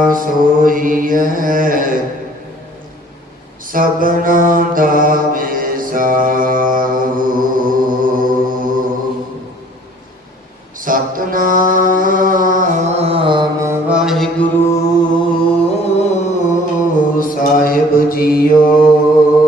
ਸੋਈਐ। ਸਭਨਾ ਦਾ ਵਿਸਾਹੋ ਸਤਨਾਮ ਵਾਹਿਗੁਰੂ ਸਾਹਿਬ ਜੀਓ।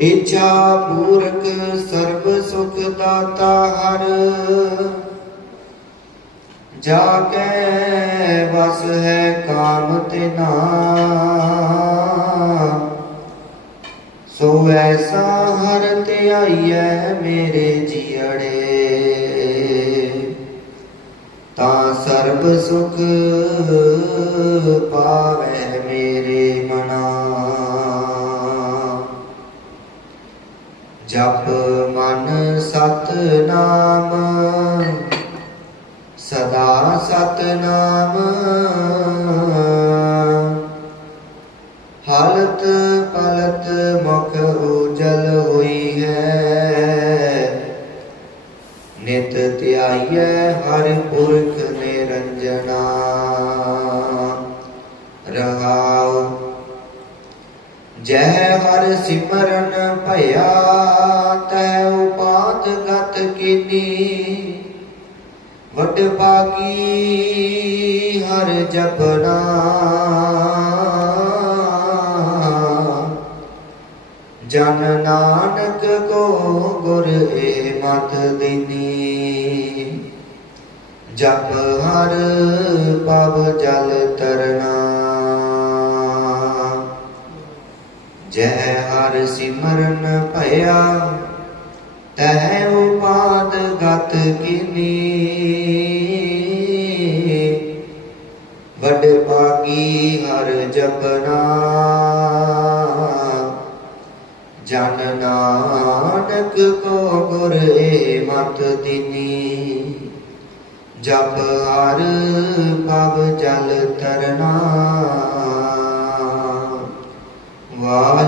ਇੱਛਾ ਪੂਰਕ ਸਰਬ ਸੁਖ ਦਾਤਾ ਹਰ। ਜਾ ਕੇ ਵਸ ਹੈ ਕਾਮ ਤੇ ਤਿਨਾ ਸੋ ਐਸਾ ਹਰ ਧਿਆਈਐ ਮੇਰੇ ਜੀੜੇ ਤਾਂ ਸਰਬ ਸੁਖ ਪਾਵੈ ਮੇਰੇ ਮਨਾ। ਜਪ ਮਨ ਸਤਨਾਮ, ਸਦਾ ਸਤਨਾਮ। ਹਾਲਤ ਪਲਤ ਮੁਖ ਉਜਲ ਹੋਈ ਹੈ, ਨਿਤ ਧਿਆਈਐ ਹਰਿ ਪੁਰਖ ਜੈ ਹਰ ਸਿਮਰਨ ਭਇਆ, ਤੈ ਉਪਾਦ ਗਤ ਕੀਨੀ। ਵਡ ਭਾਗੀ ਹਰ ਜਪਨਾ ਜਨ ਨਾਨਕ ਕੋ ਗੁਰ ਏ ਮਤ ਦਿਨੀ। ਜਪ ਹਰ ਪਵ ਜਲ ਤਰਨਾ। ਜੈ ਹਰ ਸਿਮਰਨ ਭਇਆ ਤੈ ਉਪਾਦ ਗਤ ਕੀਨੀ। ਵਡ ਭਾਗੀ ਹਰ ਜਪਨਾ, ਜਨ ਨਾਨਕ ਕੋ ਗੁਰ ਮਤ ਦਿਨੀ। ਜਪ ਹਰ ਪਵ ਜਲ ਤਰਨਾ